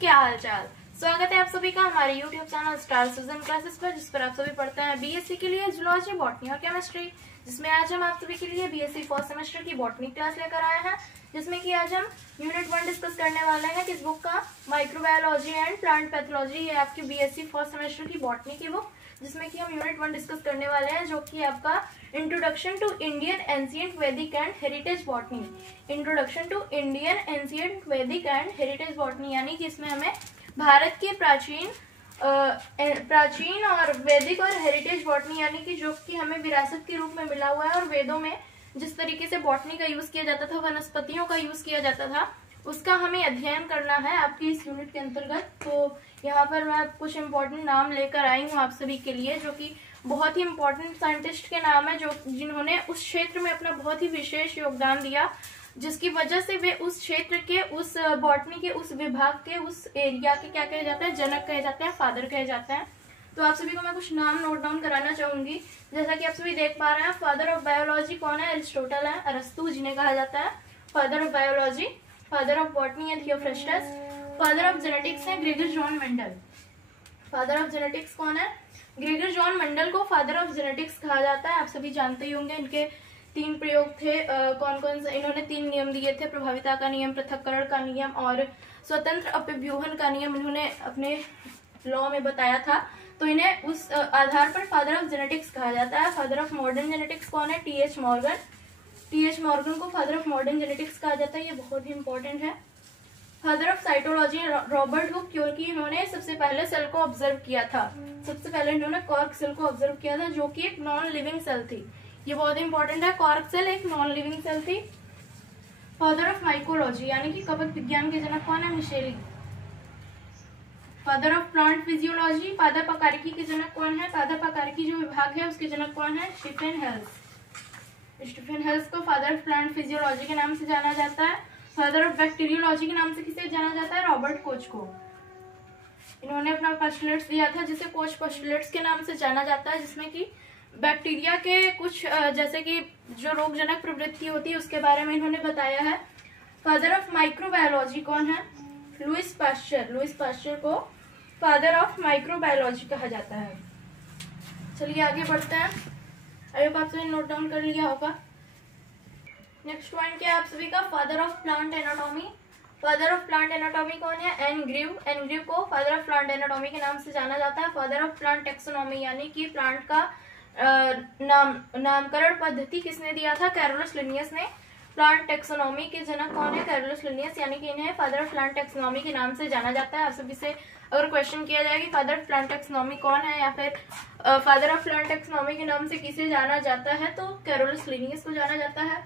क्या हाल चाल। स्वागत है आप सभी का हमारे YouTube channel star season classes पर, जिस पर आप सभी पढ़ते हैं बीएससी के लिए जूलॉजी, बॉटनी और केमिस्ट्री, जिसमें आज हम आप सभी के लिए बीएससी फर्स्ट सेमेस्टर की बॉटनी क्लास लेकर आए हैं, जिसमें कि आज हम यूनिट 1 डिस्कस करने वाले हैं। किस बुक का? Microbiology and plant pathology. ये आपकी बीएससी फर्स्ट सेमेस्टर की बॉटनी की बुक, जिसमें कि हम यूनिट 1 डिस्कस करने वाले हैं, जो कि आपका introduction to Indian ancient Vedic and heritage botany. Introduction to Indian ancient Vedic and heritage botany, यानी कि इसमें हमें भारत के प्राचीन और वैदिक और हेरिटेज बॉटनी, यानी कि जो कि हमें विरासत के रूप में मिला हुआ है, और वेदों में जिस तरीके से बॉटनी का यूज किया जाता था, वनस्पतियों का यूज किया जाता था, उसका हमें अध्ययन करना है आपकी इस यूनिट के अंतर्गत। तो यहाँ पर मैं कुछ इम्पोर्टेंट नाम लेकर आई हूँ आप सभी के लिए, जो कि बहुत ही इम्पोर्टेंट साइंटिस्ट के नाम है, जो जिन्होंने उस क्षेत्र में अपना बहुत ही विशेष योगदान दिया, जिसकी वजह से वे उस क्षेत्र के, उस बॉटनी के, उस विभाग के, उस एरिया के क्या कहे जाते हैं? जनक कहे जाते हैं, फादर कहे जाते हैं। तो आप सभी को मैं कुछ नाम नोट डाउन कराना चाहूंगी। जैसा कि आप सभी देख पा रहे हैं, फादर ऑफ बायोलॉजी कौन है? एरिस्टोटल है, अरस्तु जिन्हें कहा जाता है father of biology. Father of botany है थियोफ्रस्टस। फादर ऑफ जेनेटिक्स है Gregor John Mendel. Father of genetics कौन है? ग्रेगर जॉन मेंडल को फादर ऑफ जेनेटिक्स कहा जाता है। आप सभी जानते ही होंगे, इनके 3 प्रयोग थे। कौन कौन से? इन्होंने 3 नियम दिए थे, प्रभाविता का नियम, पृथक्करण का नियम और स्वतंत्र अपव्यूहन का नियम इन्होंने अपने लॉ में बताया था। तो इन्हें उस आधार पर फादर ऑफ जेनेटिक्स कहा जाता है। फादर ऑफ मॉडर्न जेनेटिक्स कौन है? TH Morgan. टीएच मॉर्गन को फादर ऑफ मॉडर्न जेनेटिक्स कहा जाता है, ये बहुत ही इंपॉर्टेंट है। Father of cytology Robert Hooke, क्योंकि इन्होंने सबसे पहले सेल को ऑब्जर्व किया था। सबसे पहले इन्होंने कॉर्क सेल को ऑब्जर्व किया था, जो कि एक नॉन लिविंग सेल थी। ये बहुत इंपॉर्टेंट है, कॉर्क सेल एक नॉन लिविंग सेल थी। फादर ऑफ माइकोलॉजी, यानी कि कवक विज्ञान के जनक कौन है? मिशेली। फादर ऑफ प्लांट फिजियोलॉजी, पादप प्रकारिकी के जनक कौन है? पादप प्रकारिकी जो विभाग है, उसके जनक कौन है? स्टीफन हेल्स। स्टीफन हेल्स को फादर ऑफ प्लांट फिजियोलॉजी के नाम से जाना जाता है। फादर ऑफ बैक्टीरियोलॉजी के नाम से किसे जाना जाता है? रॉबर्ट कोच को। इन्होंने अपना पोस्टुलेट्स दिया था, जिसे कोच पोस्टुलेट्स के नाम से जाना जाता है, जिसमें कि बैक्टीरिया के कुछ जैसे कि जो रोगजनक प्रवृत्ति होती है, उसके बारे में इन्होंने बताया है। फादर ऑफ माइक्रोबायोलॉजी कौन है? Louis Pasteur. लुइस पास्चर को फादर ऑफ माइक्रोबायोलॉजी कहा जाता है। चलिए आगे बढ़ते हैं। आई होप आप सभी नोट डाउन कर लिया होगा। नेक्स्ट पॉइंट क्या है आप सभी का? Father of plant anatomy. Father of plant anatomy कौन है? एनग्रीव। एनग्रीव को फादर ऑफ प्लांट एनाटॉमी के नाम से जाना जाता है। फादर ऑफ प्लांट टेक्सोनॉमी, यानी कि प्लांट का नामकरण पद्धति किसने दिया था? कैरोलस लिनियस ने। प्लांट टेक्सोनॉमी के जनक कौन है? कैरोलस लिनियस, यानी कि इन्हें फादर ऑफ प्लांट टेक्सोनॉमी के नाम से जाना जाता है। आप सभी से अगर क्वेश्चन किया जाए कि फादर ऑफ प्लांट टेक्सोनॉमी कौन है, या फिर फादर ऑफ प्लांट टेक्सोनॉमी के नाम से किसे जाना जाता है, तो कैरोलस लिनियस को जाना जाता है।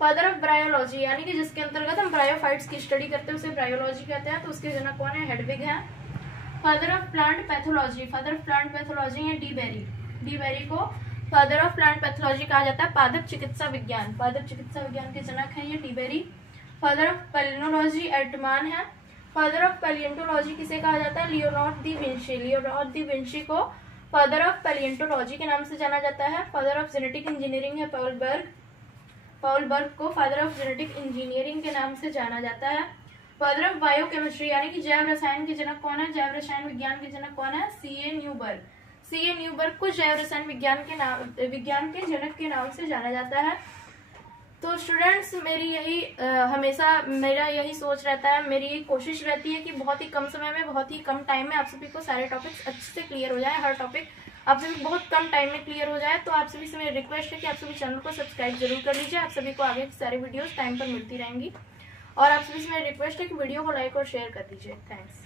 फादर ऑफ ब्रायोलॉजी, यानी कि जिसके अंतर्गत हम ब्रायोफाइट्स की स्टडी करते हैं, उसे ब्रायोलॉजी कहते हैं, तो उसके जनक कौन है? हेडविग है। Father of plant pathology, father of plant pathology है डी बेरी। डी बेरी को फादर ऑफ प्लांट पैथोलॉजी कहा जाता है। पादप चिकित्सा विज्ञान, पादप चिकित्सा विज्ञान के जनक है ये De Bary. Father of palynology Altman है। फादर ऑफ पैलिएंटोलॉजी किसे कहा जाता है? Leonardo da Vinci. Leonardo da Vinci को फादर ऑफ पैलिएंटोलॉजी के नाम से जाना जाता है। फादर ऑफ जेनेटिक इंजीनियरिंग है पॉल बर्ग। पॉल बर्ग को फादर ऑफ जेनेटिक इंजीनियरिंग के नाम से जाना जाता है। फादर ऑफ बायोकेमिस्ट्री, यानी कि जैव रसायन के जनक कौन है? जैव रसायन विज्ञान के जनक कौन है? CA Newberg. सीए न्यूबर्ग को जैव रसायन विज्ञान के जनक के नाम से जाना जाता है। तो स्टूडेंट्स, मेरी यही हमेशा मेरा यही सोच रहता है, मेरी यही कोशिश रहती है कि बहुत ही कम समय में, बहुत ही कम टाइम में आप सभी को सारे टॉपिक्स अच्छे से क्लियर हो जाए। हर टॉपिक आप सभी बहुत कम टाइम में क्लियर हो जाए। तो आप सभी से मेरी रिक्वेस्ट है कि आप सभी चैनल को सब्सक्राइब जरूर कर लीजिए। आप सभी को आगे की सारी वीडियोस टाइम पर मिलती रहेंगी, और आप सभी से मेरी रिक्वेस्ट है कि वीडियो को लाइक और शेयर कर दीजिए। थैंक्स।